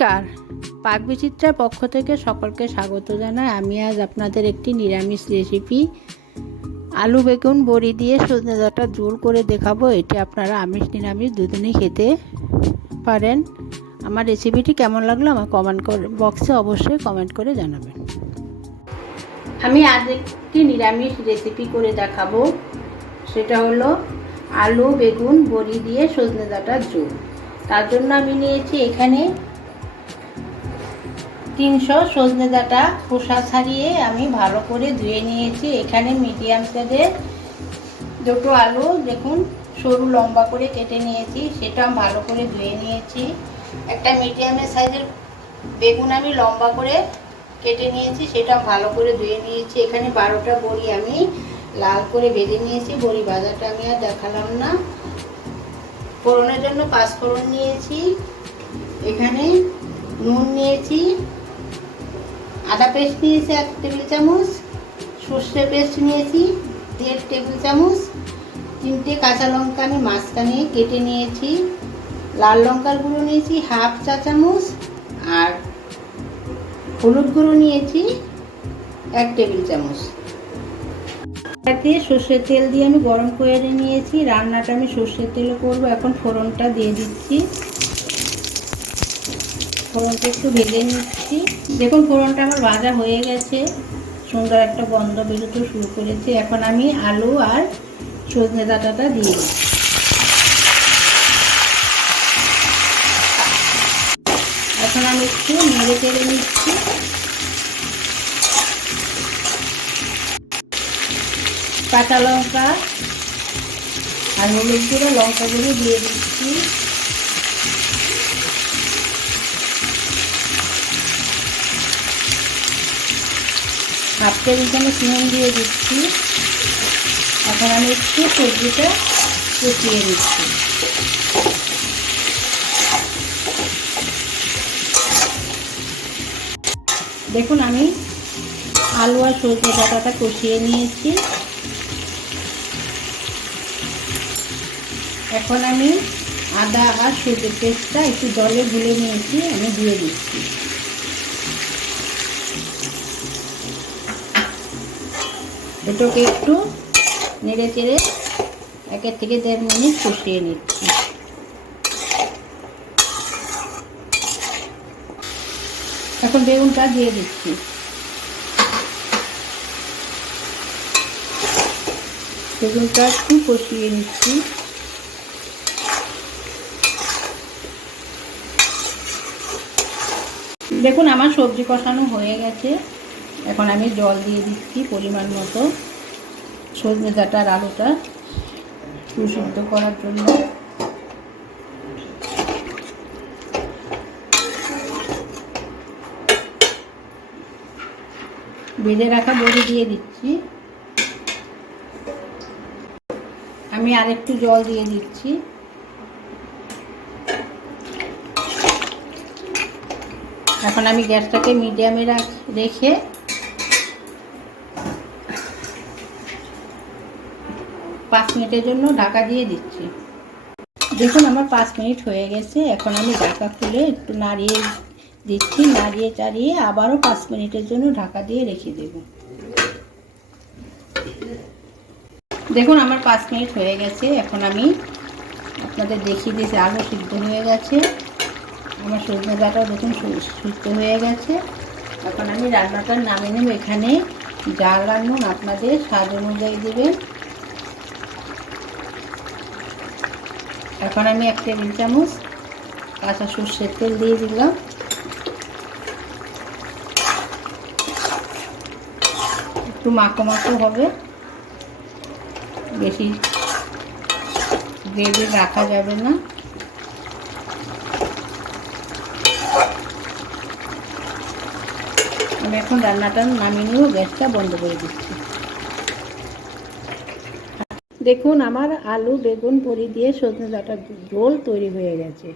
নমস্কার। পাক বিচিত্রার পক্ষ থেকে সকলকে স্বাগত জানাই। আমি আজ আপনাদের একটি নিরামিষ রেসিপি আলু বেগুন বড়ি দিয়ে সজনে ডাঁটা জোল করে দেখাবো। এটি আপনারা আমিষ নিরামিষ দুদিনই খেতে পারেন। আমার রেসিপিটি কেমন লাগল আমার কমেন্ট করে বক্সে অবশ্যই কমেন্ট করে জানাবেন। আমি আজ একটি নিরামিষ রেসিপি করে দেখাবো। সেটা হলো আলু, বেগুন, বড়ি দিয়ে সজনে ডাঁটার ঝোল তার জন্য আমি নিয়েছি এখানে তিনশো সজনে ডাঁটা খোসা ছাড়িয়ে আমি ভালো করে ধুয়ে নিয়েছি। এখানে মিডিয়াম সাইজের দুটো আলু, দেখুন, সরু লম্বা করে কেটে নিয়েছি, সেটা ভালো করে ধুয়ে নিয়েছি। একটা মিডিয়ামের সাইজের বেগুন আমি লম্বা করে কেটে নিয়েছি, সেটা ভালো করে ধুয়ে নিয়েছি। এখানে বারোটা বড়ি আমি লাল করে বেঁধে নিয়েছি, বড়ি ভাজাটা আমি আর দেখালাম না। ফোড়নের জন্য পাঁচ ফোড়ন নিয়েছি। এখানে নুন নিয়েছি আদা পেস্ট নিয়েছি এক টেবিল চামচ সর্ষে পেস্ট নিয়েছি দেড় টেবিল চামচ, তিনটে কাঁচা লঙ্কা আমি মাঝখানে কেটে নিয়েছি, লাল লঙ্কার গুঁড়ো নিয়েছি হাফ চা চামচ, আর হলুদ গুঁড়ো নিয়েছি এক টেবিল চামচ। দিয়ে সর্ষের তেল দিয়ে আমি গরম করে নিয়েছি, রান্নাটা আমি সর্ষের তেলে করব, এখন ফোড়নটা দিয়ে দিচ্ছি। ফোড়নটা একটু ভেজে নিচ্ছি। দেখুন, ফোড়নটা আমার ভাজা হয়ে গেছে। সুন্দর একটা গন্ধ বেরোতে শুরু করেছে। এখন আমি আলু আর সজনে ডাঁটাটা দিয়ে দিচ্ছি। এখন আমি একটু নেড়ে চেড়ে নিচ্ছি। কাঁচা লঙ্কা আর হলুদ গুঁড়ো লঙ্কা গুঁড়ো দিয়ে দিচ্ছি। হাফ টেবিল চামচ নুন দিয়ে দিচ্ছি। এখন আমি একটু সবজিটা কষিয়ে দিচ্ছি দেখুন, আমি আলু আর সজনে ডাঁটাটা কষিয়ে নিয়েছি। এখন আমি আদা আর সজনে পেস্টটা একটু জলে গুলে নিয়েছি, আমি দিয়ে দিচ্ছি। দুটোকে একটু নেড়ে চেড়ে একের থেকে দেড় মিনিট কষিয়ে নিচ্ছি। এখন বেগুনটা দিয়ে দিচ্ছি। বেগুনটা একটু কষিয়ে নিচ্ছি। দেখুন, আমার সবজি কষানো হয়ে গেছে। এখন আমি জল দিয়ে দিচ্ছি পরিমাণ মতো। সজনে ডাঁটার আলুটা সুসিদ্ধ করার জন্য। বেঁধে রাখা বড়ি দিয়ে দিচ্ছি। আমি আরেকটু জল দিয়ে দিচ্ছি। এখন আমি গ্যাসটাকে মিডিয়ামে রাখ, রেখে পাঁচ মিনিটের জন্য ঢাকা দিয়ে দিচ্ছি। দেখুন, আমার পাঁচ মিনিট হয়ে গেছে। এখন আমি ঢাকা খুলে একটু নাড়িয়ে দিচ্ছি, নাড়িয়ে চাড়িয়ে আবারও পাঁচ মিনিটের জন্য ঢাকা দিয়ে রেখে দেব। দেখুন, আমার পাঁচ মিনিট হয়ে গেছে। এখন আমি আপনাদের দেখিয়ে দিয়েছি আলু সিদ্ধ হয়ে গেছে। আমার সজনে ডাটাও দেখুন সুস্থ হয়ে গেছে। এখন আমি রান্নাটা নামিয়ে নেব এখানে জাল রান্নুন আপনাদের স্বাদ অনুযায়ী দেবেন। এখন আমি এক টেবিল চামচ কাঁচা সর্ষের তেল দিয়ে দিলাম। একটু মাখো মাখো হবে। বেশি গ্রেভি রাখা যাবে না। আমি এখন রান্নাটা নামিয়ে নিয়েও গ্যাসটা বন্ধ করে দিচ্ছি। দেখুন আমার আলু বেগুন বড়ি দিয়ে সজনে ডাঁটার ঝোল তৈরি হয়ে গেছে।